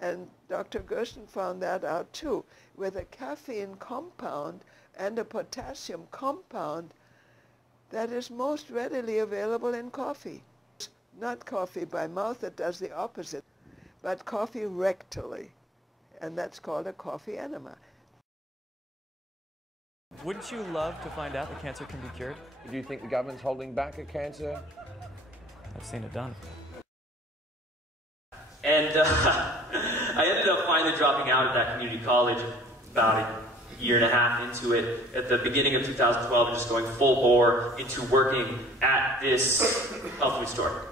And Dr. Gerson found that out too. With a caffeine compound and a potassium compound that is most readily available in coffee. Not coffee by mouth, it does the opposite, but coffee rectally. And that's called a coffee enema. Wouldn't you love to find out that cancer can be cured? Do you think the government's holding back a cancer? I've seen it done. And I ended up finally dropping out of that community college about a year and a half into it at the beginning of 2012 and just going full bore into working at this health food store.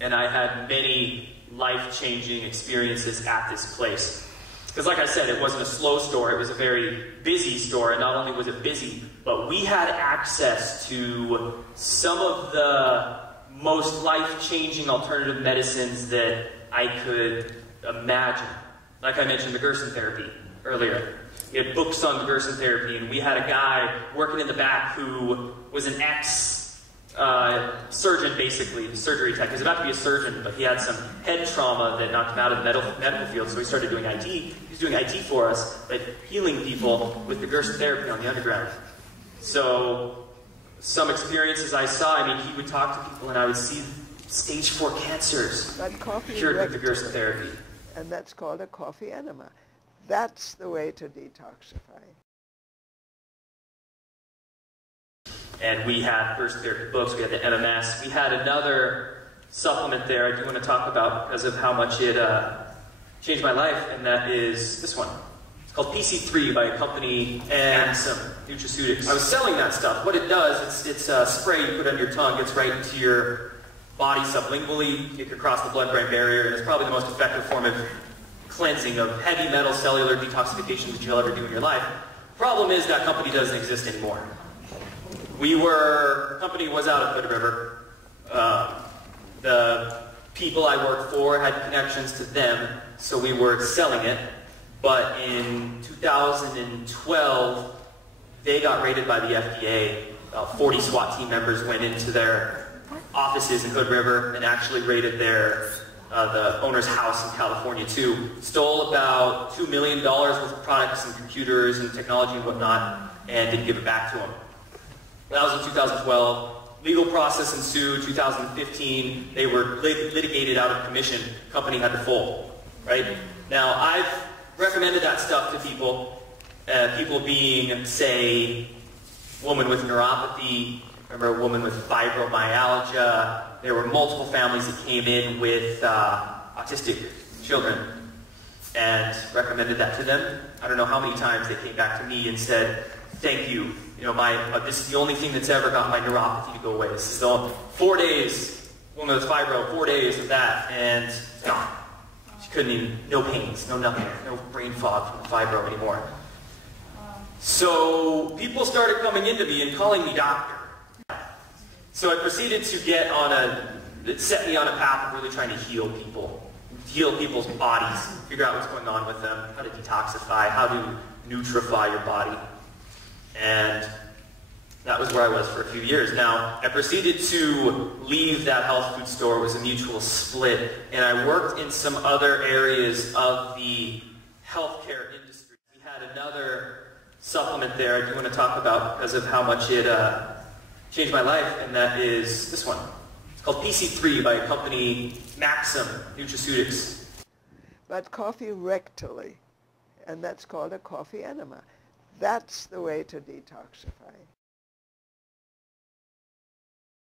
And I had many life-changing experiences at this place. Because like I said, it wasn't a slow store, it was a very busy store, and not only was it busy, but we had access to some of the most life-changing alternative medicines that I could imagine. Like I mentioned, the Gerson therapy earlier. We had books on the Gerson therapy, and we had a guy working in the back who was an ex-surgeon, basically, surgery tech. He was about to be a surgeon, but he had some head trauma that knocked him out of the medical field, so he started doing IT. He was doing IT for us, but healing people with the Gerson therapy on the underground. So, some experiences I saw, I mean, he would talk to people, and I would see stage 4 cancers cured with the Gerson therapy. And that's called a coffee enema. That's the way to detoxify. And we had Gerson therapy books, we had the MMS, we had another supplement there I do want to talk about because of how much it changed my life, and that is this one. It's called PC3 by a company, Maxam Nutraceutics. I was selling that stuff. What it does, it's a spray you put under your tongue, gets right into your body sublingually, it can cross the blood-brain barrier, and it's probably the most effective form of cleansing of heavy metal cellular detoxification that you'll ever do in your life. Problem is that company doesn't exist anymore. The company was out of Hood River. The people I worked for had connections to them, so we were selling it. But in 2012, they got raided by the FDA. About 40 SWAT team members went into their offices in Hood River and actually raided the owner's house in California too. Stole about $2 million worth of products and computers and technology and whatnot, and didn't give it back to him. That was in 2012. Legal process ensued. 2015, they were litigated out of commission. Company had to fold. Right? Now, I've recommended that stuff to people. People being, say, woman with neuropathy. Remember a woman with fibromyalgia. There were multiple families that came in with autistic children and recommended that to them. I don't know how many times they came back to me and said, thank you. You know, this is the only thing that's ever got my neuropathy to go away. This is the 4 days, woman with fibro, 4 days of that, and it's gone. She couldn't even, no pains, no nothing, no brain fog from the fibro anymore. So people started coming into me and calling me doctor. So I proceeded to it set me on a path of really trying to heal people. Heal people's bodies, figure out what's going on with them, how to detoxify, how to nutrify your body. And that was where I was for a few years. Now, I proceeded to leave that health food store. It was a mutual split. And I worked in some other areas of the healthcare industry. We had another supplement there I do want to talk about because of how much it changed my life, and that is this one. It's called PC3 by a company, Maxam Nutraceutics. But coffee rectally, and that's called a coffee enema. That's the way to detoxify.